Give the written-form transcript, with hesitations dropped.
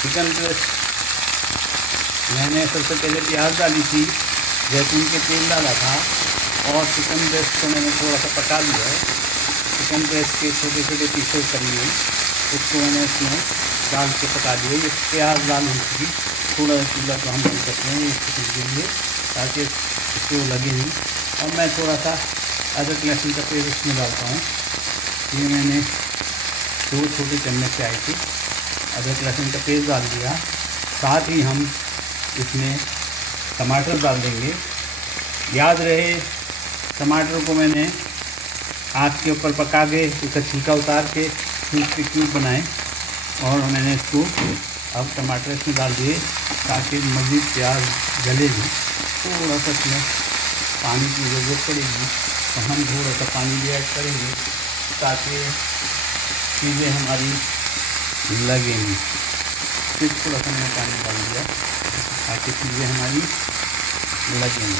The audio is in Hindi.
चिकन ब्रेस्ट मैंने सबसे पहले प्याज डाली थी, जैतून के तेल डाला था और चिकन ब्रेस्ट को मैंने थोड़ा सा पका लिया है। चिकन ब्रेस्ट के छोटे छोटे पीसेस कर लिए, उसको मैंने इसमें डाल के पका दिया। ये प्याज लाल हो चुकी, थोड़ा चूल्हा को हम बंद करते हैं इस चिकन के लिए ताकि इसको लगे नहीं। और मैं थोड़ा सा अदरक लहसुन का पेस्ट इसमें डालता हूँ। ये मैंने 2 छोटे चम्मच चाय के अदरक लहसुन का पेस्ट डाल दिया। साथ ही हम इसमें टमाटर डाल देंगे। याद रहे टमाटर को मैंने आग के ऊपर पका के उसका छिलका उतार के उसके क्यूब बनाए और मैंने इसको अब टमाटर इसमें डाल दिए ताकि मज़ीद प्याज गले नहीं। थोड़ा सा इसमें पानी की ज़रूरत पड़ेगी तो हम थोड़ा सा पानी भी ऐड करेंगे ताकि चीज़ें हमारी लगेंगी। फिर थोड़ा सा मैंने पानी डाल दिया ताकि चीज़ें हमारी लगेंगी।